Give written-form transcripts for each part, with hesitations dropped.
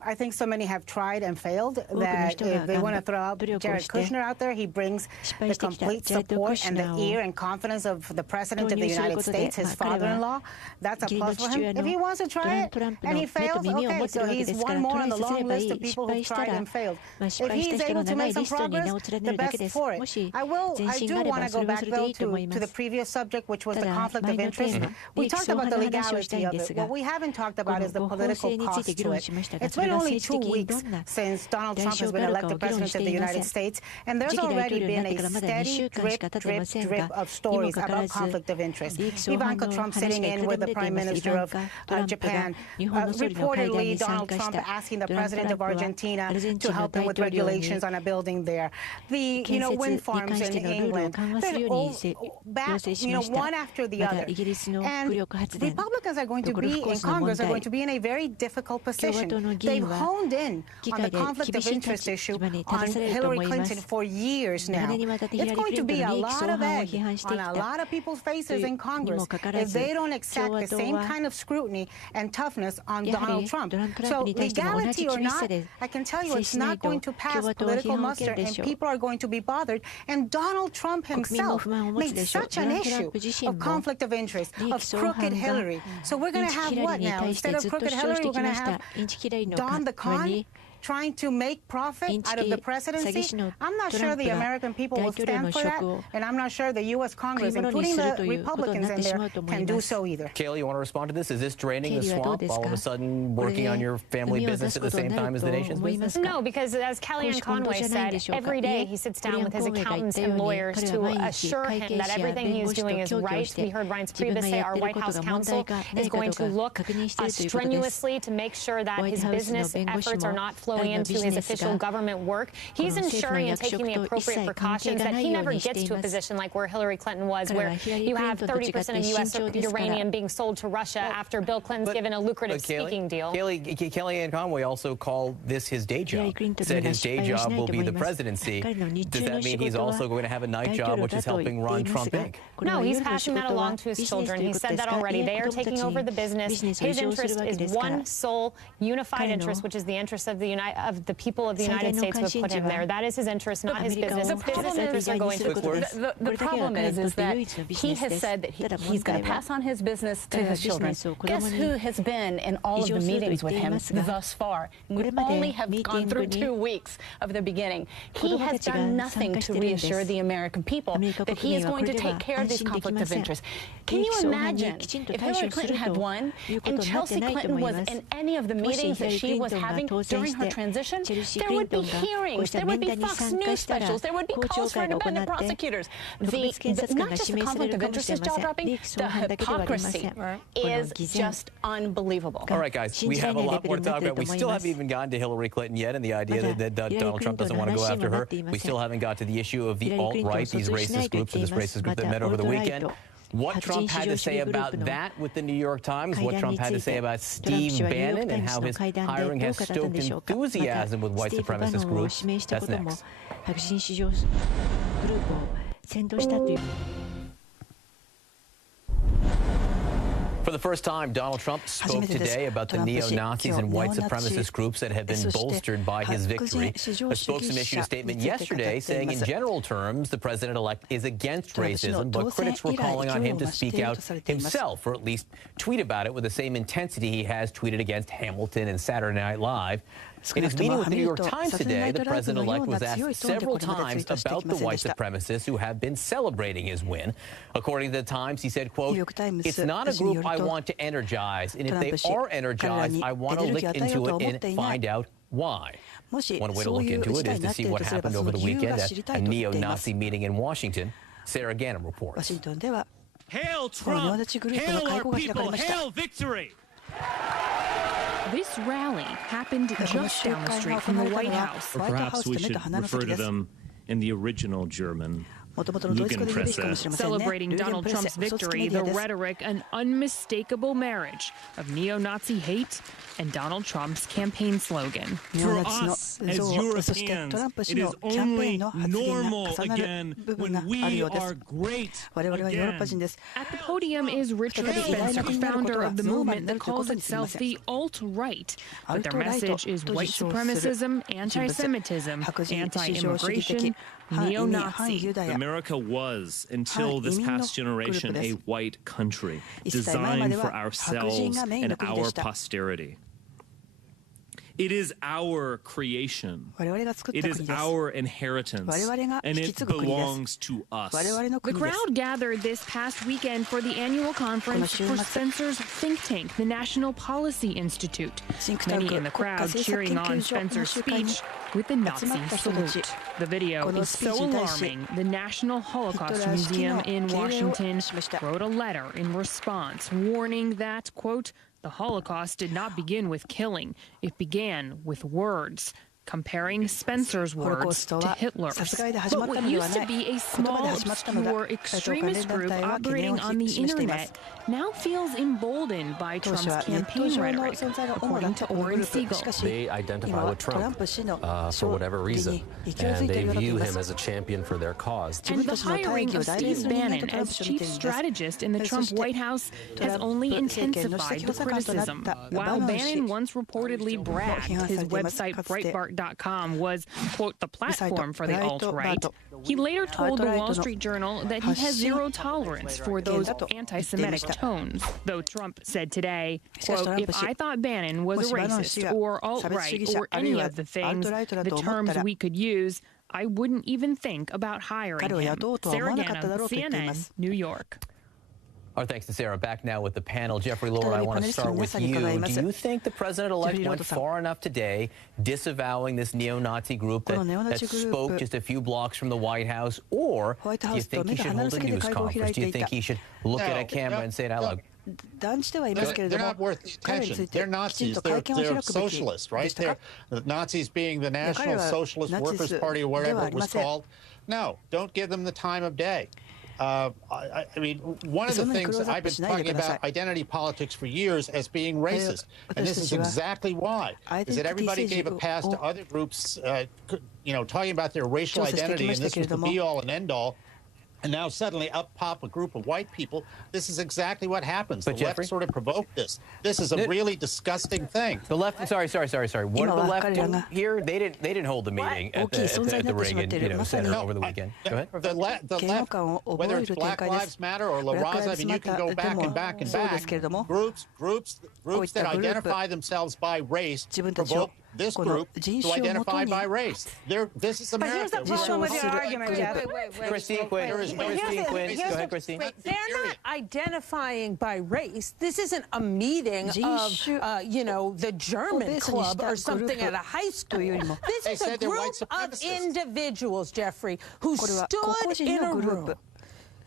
I think so many have tried and failed that if they want to throw out Jared Kushner out there, he brings the complete support and the ear and confidence of the President of the United States, his father-in-law. That's a plus for him. If he wants to try it and he fails, okay, so he's one more on the long list of people who tried and failed. If he's able to make some progress, the best for it. I do want to go back, though, to the previous subject, which was the conflict of interest. We talked about the legality of it. What we haven't talked about is the political cost to it. It's been only 2 weeks since Donald Trump has been elected President of the United States, and there's already been a steady drip of stories about conflict of interest. Ivanka Trump sitting in with the Prime Minister of Japan. Reportedly, Donald Trump asking the President of Argentina to help him with regulations on a building there. The wind farms in England. They're all back, one after the other. And Republicans are going to be in Congress are going to be in a very difficult position. They've honed in on the conflict of interest issue on Hillary Clinton for years now. It's going to be a lot of egg on a lot of people's faces in Congress if they don't accept the same kind of scrutiny and toughness on Donald Trump. So legality or not, I can tell you it's not going to pass political muster, and people are going to be bothered. And Donald Trump himself made such an issue of conflict of interest, of crooked Hillary. So we're going to have what now? Instead of crooked Hillary, we're going to have Don the Con trying to make profit out of the presidency. I'm not sure the American people will stand for that, and I'm not sure the U.S. Congress, including the Republicans in there, can do so either. Kayla, you want to respond to this? Is this draining the swamp, all of a sudden working on your family business at the same time as the nation's business? No, because as Kellyanne Conway said, every day he sits down with his accountants and lawyers to assure him that everything he is doing is right. We heard Reince Priebus say our White House counsel is going to look strenuously to make sure that his business efforts are not flowing into his official government work. He's ensuring and taking the appropriate precautions that he never gets to a position like where Hillary Clinton was, where you have 30% of U.S. uranium being sold to Russia after Bill Clinton's given a lucrative speaking deal. Kellyanne Conway also called this his day job, said his day job will be the presidency. Does that mean he's also going to have a night job, which is helping run Trump Inc.? No, he's passing that along to his children. He said that already. They are taking over the business. His interest is one sole unified interest, which is the interest of the people of the United States who have put him there. That is his interest, not his business. The problem is that he has said that he's going to pass on his business to his children. Guess who has been in all of the meetings with him thus far? We only have gone through 2 weeks of the beginning. He has done nothing to reassure the American people that he is going to take care of these conflict of interest. Can you imagine if Hillary Clinton had won and Chelsea Clinton was in any of the meetings that she was having during her transition? There would be hearings, there would be Fox News specials, there would be calls for independent prosecutors. Not just the conflict of interest is jaw-dropping, the hypocrisy is just unbelievable. All right, guys, we have a lot more to talk about. We still haven't even gotten to Hillary Clinton yet and the idea that Donald Trump doesn't want to go after her. We still haven't got to the issue of the alt-right, these racist groups and this racist group that met over the weekend. What Trump had to say about that with the New York Times, what Trump had to say about Steve Bannon and how his hiring has stoked enthusiasm with white supremacist groups. That's next. For the first time, Donald Trump spoke today about the neo-Nazis and white supremacist groups that have been bolstered by his victory. A spokesman issued a statement yesterday saying in general terms the president-elect is against racism, but critics were calling on him to speak out himself, or at least tweet about it with the same intensity he has tweeted against Hamilton and Saturday Night Live. In his meeting with the New York Times today, the president-elect was asked several times about the white supremacists who have been celebrating his win. According to the Times, he said, quote, "It's not a group I want to energize, and if they are energized, I want to look into it and find out why." One way to look into it is to see what happened over the weekend at a neo-Nazi meeting in Washington. Sarah Gannam reports. Hail Trump! Hail our people! Hail victory! This rally happened just down the street from the White House. Or perhaps we should refer to them in the original German. Celebrating Donald Trump's victory, the rhetoric an unmistakable marriage of neo-Nazi hate and Donald Trump's campaign slogan. For us as Europeans, it is only normal again when we are great again. At the podium is Richard Spencer, founder of the movement that calls itself the alt-right. But their message is white supremacism, anti-Semitism, anti-immigration, neo-Nazi. America was, until this past generation, a white country designed for ourselves and our posterity. It is our creation. It is our inheritance, and it belongs to us. The crowd gathered this past weekend for the annual conference for Spencer's think tank, the National Policy Institute. Many in the crowd cheering on Spencer's speech with the Nazi salute. The video is so alarming, the National Holocaust Museum in Washington wrote a letter in response, warning that, quote, the Holocaust did not begin with killing. It began with words, comparing Spencer's words to Hitler's. But what used to be a small, obscure extremist group operating on the internet now feels emboldened by Trump's campaign rhetoric, according to Oren Siegel. They identify with Trump for whatever reason, and they view him as a champion for their cause. And the hiring of Steve Bannon as chief strategist in the Trump White House has only intensified the criticism. While Bannon once reportedly bragged his website Breitbart.com was, quote, the platform for the alt-right, he later told the Wall Street Journal that he has zero tolerance for those anti-Semitic tones, though Trump said today, quote, if I thought Bannon was a racist or alt-right or any of the things, the terms we could use, I wouldn't even think about hiring him. Sarah Gano, CNN, New York. Our thanks to Sarah. Back now with the panel. Jeffrey Lohr, I want to start with you. Do you think the president-elect went far enough today disavowing this neo-Nazi group that spoke just a few blocks from the White House? Or do you think he should hold a news conference? Do you think he should look at a camera and say it out loud? They're not worth the attention. They're Nazis. They're socialists, right? They're Nazis being the National Socialist Workers' Party or whatever it was called. No, don't give them the time of day. I mean, one of the things that I've been talking about identity politics for years as being racist, and this is exactly why, is that everybody gave a pass to other groups, you know, talking about their racial identity, and this was the be-all and end-all. And now suddenly up pop a group of white people. This is exactly what happens. The left sort of provoked this. This is a really disgusting thing. The left, sorry. What did the left do here? They didn't hold the meeting at the Reagan Center over the weekend. Go ahead. The left, whether it's Black Lives Matter or La Raza, I mean, you can go back and back and back. Groups that identify themselves by race provoke this group to identify by race. This is America. But here's the problem with your argument, Jeff. Christine Quinn. Go ahead, Christine. They're not identifying by race. This isn't a meeting of, you know, the German club or something at a high school. This is a group of individuals, Jeffrey, who stood in a room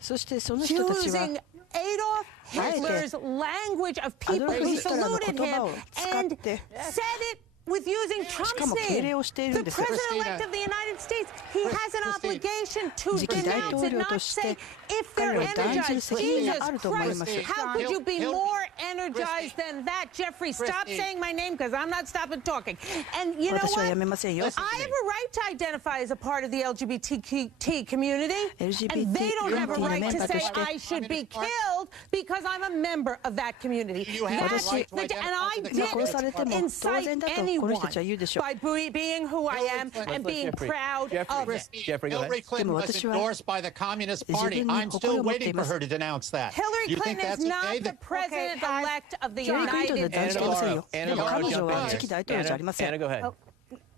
using Adolf Hitler's language of people who saluted him and said it with using Trump's name. The president-elect of the United States, he has an obligation to denounce and not say if they're energized. Jesus Christ, how could you be more energized than that? Jeffrey, stop saying my name because I'm not stopping talking. And you know what? I have a right to identify as a part of the LGBT community, and they don't have a right to say I should be killed because I'm a member of that community. And I didn't incite anyone by being who I am and being proud of it. Hillary Clinton was endorsed by the Communist Party. I'm still waiting for her to denounce that. Hillary Clinton is not the president-elect of the United States. Anna, go ahead.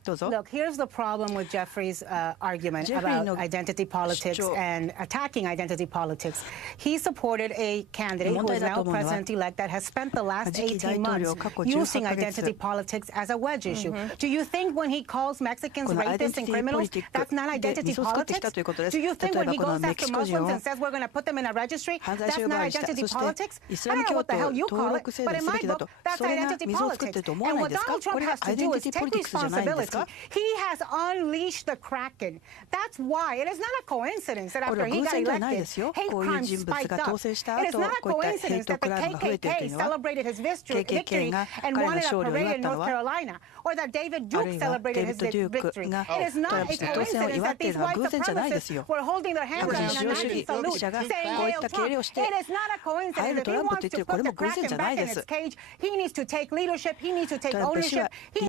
Look, here's the problem with Jeffrey's argument about identity politics and attacking identity politics. He supported a candidate who is now president-elect that has spent the last 18 months using identity politics as a wedge issue. Do you think when he calls Mexicans rapists and criminals, that's not identity politics? Do you think when he goes after Muslims and says we're going to put them in a registry, that's not identity politics? I don't know what the hell you call it, but in my book, that's identity politics. And what Donald Trump has to do is take responsibility He has unleashed the Kraken. That's why. It is not a coincidence that after he got elected, hate crimes spiked up. It is not a coincidence that the KKK celebrated his victory and wanted a parade in North Carolina, or that David Duke celebrated his victory. It is not a coincidence that these white supremacists were holding their hands up in a Nazi salute, saying Hail Trump. It is not a coincidence. If he wants to put the Kraken back in its cage, he needs to take leadership. He needs to take ownership.